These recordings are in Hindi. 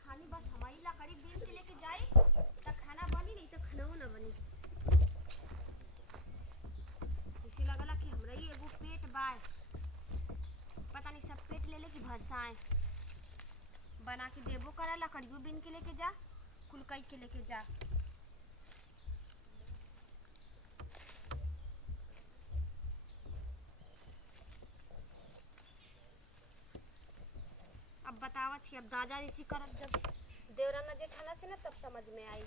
खानी बस हमारी ला करी दिन के लेके जाए तो खाना बनी नहीं तो खाना ना बनी। इसी लगला कि हमरा ही एगो पेट बाय पता नहीं सब पेट ले ले कि भरसाए बना के देबो करा लकड़ियों बिन के लेके जा कुलकई के लेके जा। अब बतावत थी अब दादा इसी करब जब देवराना जेठाना से ना तब समझ में आई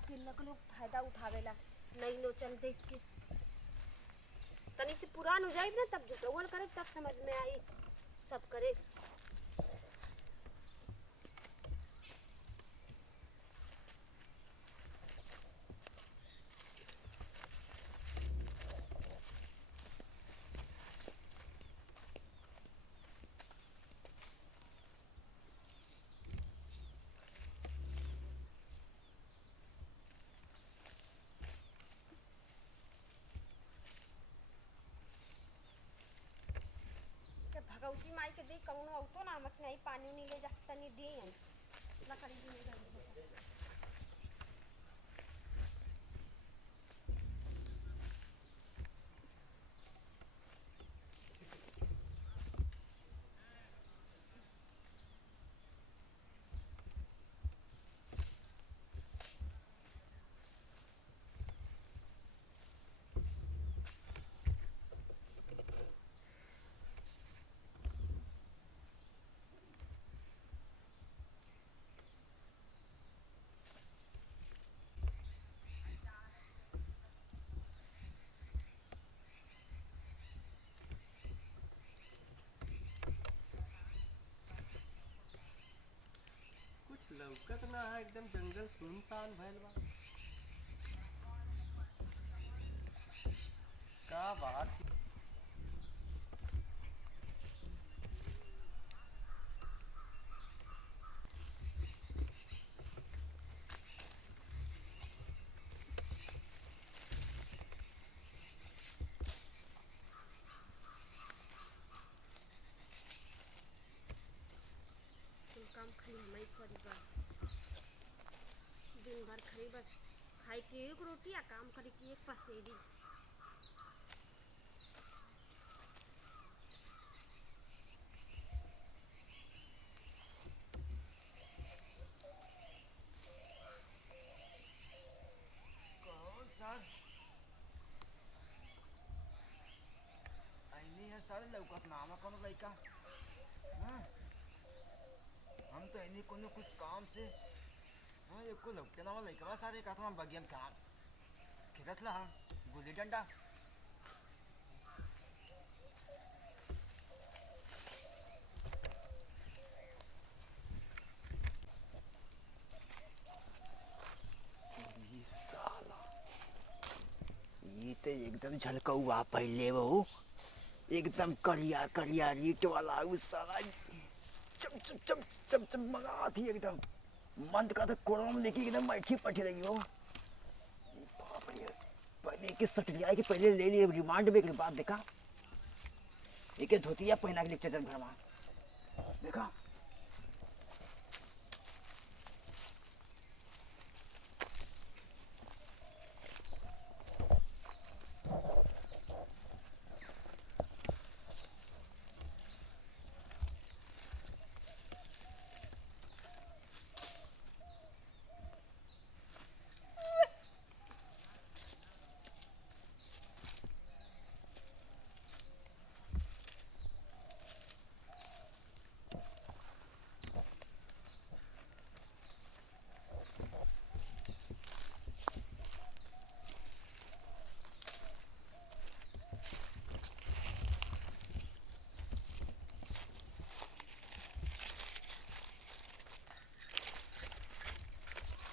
अकेला के लोग फायदा उठावेला नहीं नोचल देख के तनी से पुरान हो जाए ना तब जुटवल करे तब समझ में आई सब करे। भगवती माई के देख कौनो औतो ना मत नहीं पानी नहीं ले जा तनी दे हम लकड़ी भी नहीं गई। कुछ लौकत ना है एकदम जंगल सुनसान भइल बा। का बात काम खाली हमारी करी बा दिन भर खाली बस खाई की एक रोटी या काम करे की एक पसेरी। कौन सर ऐनी है सर लौकत नामा कौन लड़का हाँ? हम तो ऐनी कोनो कुछ काम से हाँ एको लौके नामा लड़का सारे का था बगियन काम खेलत ला गुल्ली डंडा ये तो एकदम झलकौआ पहले वो एकदम करिया करिया रीट वाला उस साला चम चम चम चम चमगा थी एकदम मंद का तो कोरम लेके एकदम बैठी पट रही हो। बाप रे पहले के सट लिया के पहले ले लिए रिमांड में के बाद देखा एक धोतिया पहना के लेक्चर घर में देखा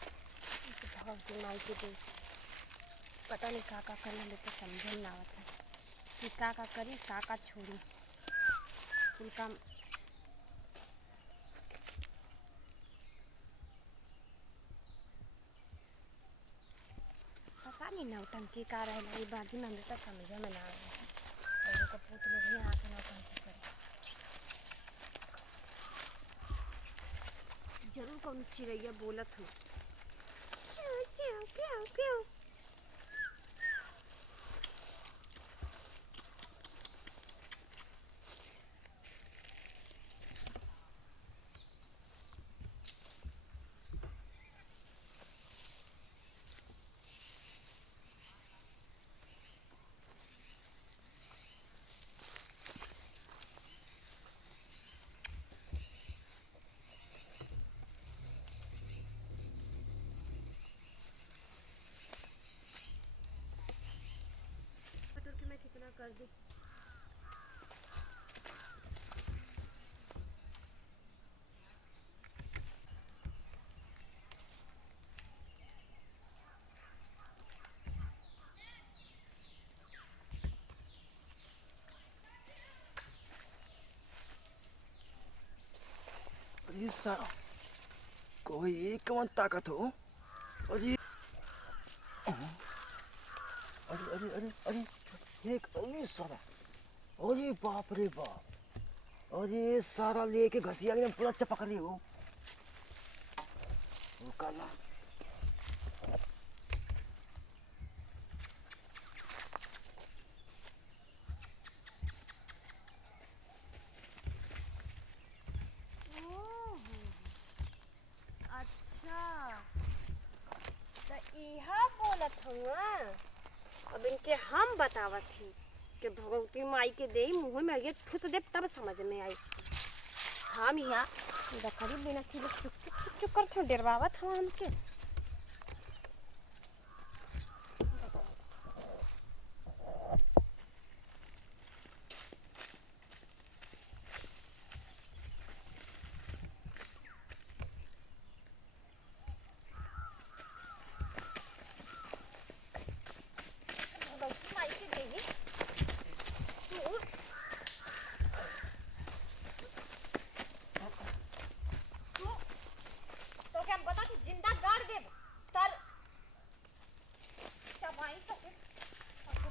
भगवती माई के देख पता नहीं का करना लेते समझ ना आवता कि का करी का छोड़ी कुल काम पता नहीं नौटंकी का रहेला ये बाकी में हमें तो समझ में ना आवे और कपूत लोग ही आके नौटंकी करे। जरूर कौन चिड़ैया बोलत हो। क्यों क्यों क्यों क्यों? मटर के मैं कितना कर दूं? अरे साला कोई कौन ताकत हो? अरे अरे अरे अरे अरे एक अरे साला, अरे बाप रे बाप, अरे सारा लेके घसिया के पूरा चपक रही हो। वो काला अच्छा तो इहा बोलत हुआ। अब इनके हम बतावत थी कि भगवती माई के देई मुँह में ये ठुस दे तब समझ में आई। हम यहाँ दखरी बिना खिले चुप चुप चुप चुप कर क्यों डरवावत हुआ हमके। भगवती माई के देई तू तो क्या बता कि जिंदा गाड़ दे तर चबाई तो फिर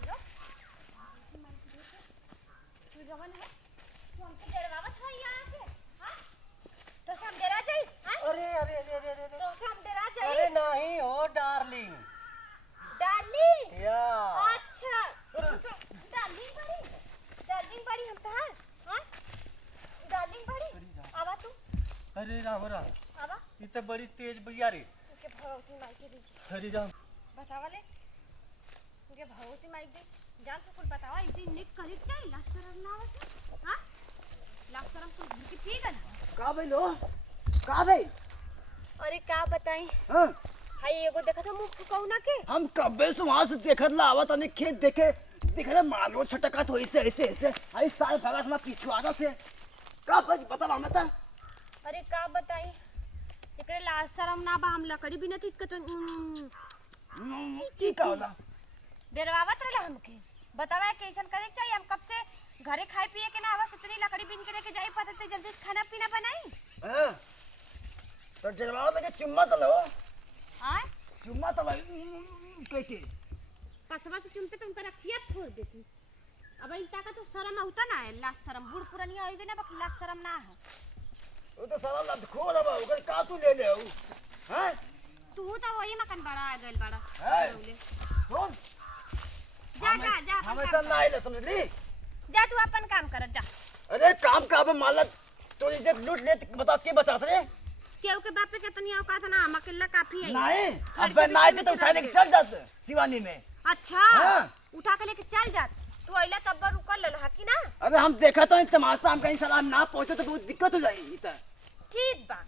लो तू जवन है तू हमके डरवावत है यहाँ से। हाँ तो से हम डरा जाई। हाँ अरे अरे अरे अरे अरे तो से हम डरा अरे जाई। नहीं हो डार्लिंग डार्लिंग या अच्छा डार्लिंग बड़ी हम तो। हाँ डार्लिंग बड़ी आवा तू अरे राम राम, आवा ये तो बड़ी तेज भैया रे। के भगवती माई के दी अरे राम, बतावा ले के भगवती माई दे जान तो कुछ बतावा इसे निक करी चाहिए लाशरम ना आवत। हां लाशरम तो भूख पी गल। का भाई लो का भाई? अरे का बताई हाँ हाय एगो देखा था मुंह फुकाऊ ना के। हम कब्बे से वहां से देखत ला आवत तने खेत देखे दिख रहा मालो छटका तो ऐसे ऐसे ऐसे आई सारे भगत में पीछे आ से का बता हमें ता। अरे का बताई एकरे लाशरम ना बा हम लकड़ी भी नहीं कत की का होला डरवावत रहला हमके। बतावा कैसन करे चाहिए हम कब से घरे खाए पिए के ना आवा सोचनी लकड़ी बिन के लेके जाई पता ते जल्दी से खाना पीना बनाई। हां तो जलवा लगे चुम्मा तो लो। हां चुम्मा तो के के पसवा से चुमते तो उनका रखिया फोड़ देती। अब इनका का तो शर्म होता ना है लाश शर्म बूढ़ पुरानी आएगी ना बाकी लाश शर्म ना है। वो तो साला लत खो रहा ओकर का तू ले ले हो। हैं तू तो वही मकान बड़ा आ गइल बड़ा है। बोले सुन जा जा जा अपन हमेशा काम ना आइले समझ ली। कर। जा तू अपन काम कर जा। अरे काम का बे माला तो इज्जत लूट ले बता के बचात रे। केहू के बाप पे कितनी औकात ना हम अकेला काफी है। नहीं अब नाई के तो उठाने के चल जाते शिवानी में। अच्छा हाँ। उठा के लेके चल जा तू अइला तब रुकल लल हकी ना। अरे हम देखा तो तमाशा हम कहीं सलाम ना पहुंचे तो बहुत दिक्कत हो जाएगी इधर। ठीक बा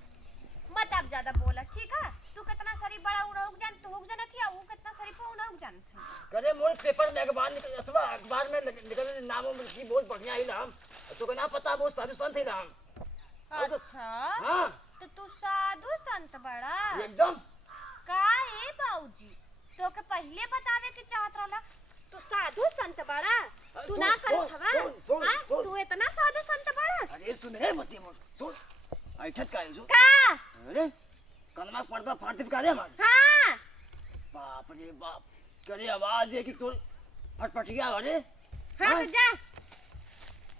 मत आप ज्यादा बोला ठीक है। तू कितना सारी बड़ा उड़ा उग जान तू उग जाना थी वो कितना सारी पौना उग जान थी। करे मोर पेपर में अखबार निकल अथवा अखबार में निकल नामों में की बहुत बढ़िया ही नाम तो को ना पता बहुत साधु संत ही नाम। अच्छा हां तो तू साधु संत बड़ा एकदम का है बाबूजी तो के पहले बतावे के चाहत रहला तू साधु संत बड़ा तू ना करत हवा। हां तू इतना साधु संत बड़ा। अरे सुन हे मत मोर सुन ऐठत का है का अरे कलमा पड़ता फाड़ का रे हमारे। हां बाप रे बाप करे आवाज है कि तू फटफटिया अरे। हां तो जा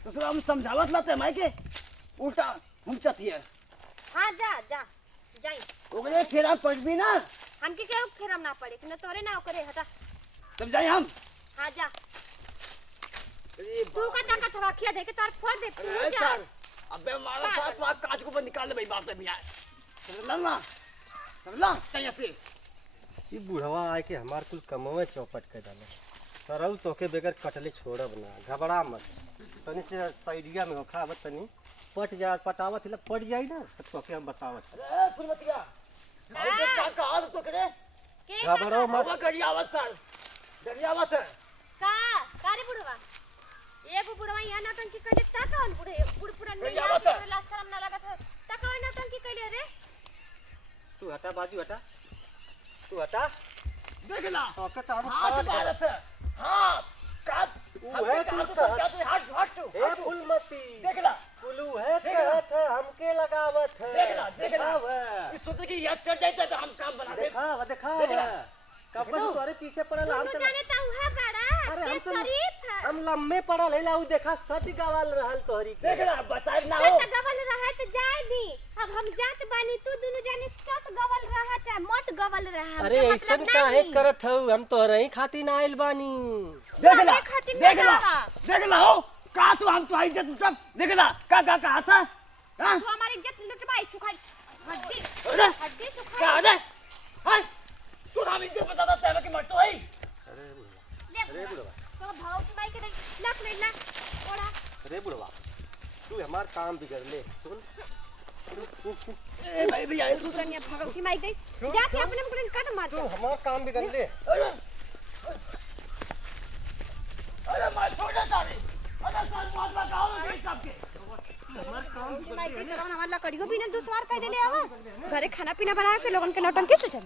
तो सर हम समझावत लाते माई के उल्टा हम चतिए। हां जा जा जाई ओकरे फेरा पड़ भी ना हमके केहू फेरम ना पड़े कि न तोरे ना ओकरे हटा तब जाए हम। हाँ जा अरे तू का ताकत रखिया दे के तार फोड़ दे तू अरे जा सर अबे हमारा साथ वहाँ कांच को बंद निकाल ले भाई बाप से भैया समझला समझला कहीं से ये बुढ़वा आए के हमार कुल कमवे चौपट कर डाले सरऊ तोके बगैर कटले छोड़ब ना घबरा मत तनी से साइडिया में होखा अब तनी पट जा पटावत हिला पट जाई ना तो तोके हम बतावत अरे फुलमतिया अरे का कहा तो करे के घबराओ मत बाबा करियावत सर डरियावत है का रे बुढ़वा एगो बुढ़वा यहाँ नौटंकी कइले ता कौन बुढ़े बुढ़पुरा नहीं क्या यार बात है? तोरे लाज शरम ना लागत है ता कौन नौटंकी कइले रे तू हटा बाजू हटा तू हटा देख ला तोके तारू हाथ मारत है हाथ का तू है तू क्या तू हाथ हट ए फुलमती देख ला कुलू है कहत है हमके लगावत है देख ला दिखाव इस सोचे कि याद चढ़ जाए तो हम काम बना दे दिखाव दिखाव देख ला। कब तुम्हारे पीछे पड़ल हम तू तो जाने ता उहा बड़ा अरे के हम तो शरीफ है हम लम्बे पड़ल है उ देखा सट गवाल रहल तोहरी के देख ला बचाए ना हो सत गवल रहा त जाए दी अब हम जात बानी तू दुनु जाने सत गवल रहा चाहे मट गवल रहा अरे हमके ऐसन मतलब काहे नहीं। करत हऊ हम तोहरे ही खातिर ना आइल बानी देख ला हमारे खातिर ना देख ला जावा। देख ला हो का तू हम तो आई जब तब देख ला का कहा था हां तू हमारी इज्जत लुटवाई सुखाई हड्डी अरे हड्डी क्या सुखाई अरे हां तू हम इज्जत बताता है कि मर तो है अरे बुढ़वा तो भाव की माई के नहीं लख नहीं ना ओड़ा अरे बुढ़वा तू हमार काम बिगड़ ले सुन ए भाई भैया ये दूसरा ने भाव की माई गई जाके अपने मुंह कट मार तू हमार काम बिगड़ ले अरे मार छोड़ दे सारे अरे साल बाद लगाओ ये सब के हमार काम की माई के करम हमार लकड़ियो भी ना दुश्वार कह देले आवा घरे खाना पीना बना के लोगन के नौटंकी से चल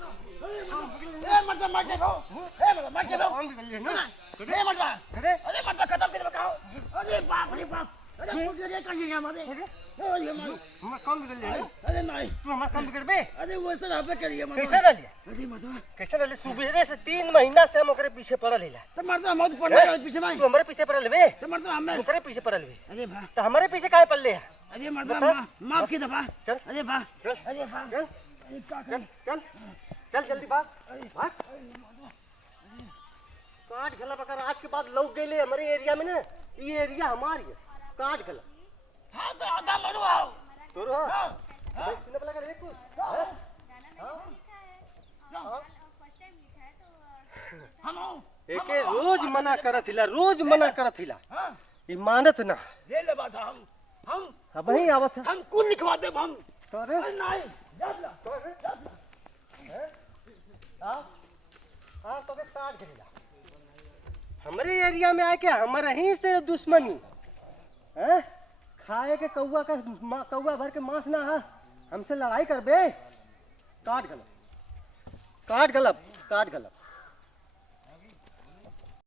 मर जा मर जा मर जा काम बिगड़ ले ना मर जा अरे मर जा खत्म कर बताओ अरे बाप रे बाप अरे मुझे ये कर लिया मारे अरे मारो हमार काम बिगड़ ले अरे नहीं तू हमार काम बिगड़ बे अरे वो सर आप करिए मत कैसे डालिया अरे मत कैसे डाले सुबह से 3 महीना से हम ओकरे पीछे पड़ल हिला तो मर जा मौत पड़ रहा है पीछे भाई तू हमारे पीछे पड़ल बे तो मर जा हमें ओकरे पीछे पड़ल बे अरे भा तो हमारे पीछे काहे पड़ले है अरे मर जा माफ की दफा चल अरे भा चल अरे भा चल अरे का चल चल चल जल्दी भाग भाग काट गला बकर आज के बाद लोग गए हमारे एरिया में ना ये एरिया हमारी है काट गला हां तो आधा मरो आओ तो रो सुनने पड़ा कर एक हम आओ एके रोज मना करत हिला रोज मना करत हिला हां ई मानत ना ये ले बात हम अब ही आवत है हम कुल लिखवा दे हम तोरे अरे नहीं जाबला हां हां तो के काट गला हमारे एरिया में आके हमारे ही से दुश्मनी हैं खाए के कौवा का कौवा भर के मांस ना है हमसे लड़ाई कर बे काट गलत काट गलत काट गलत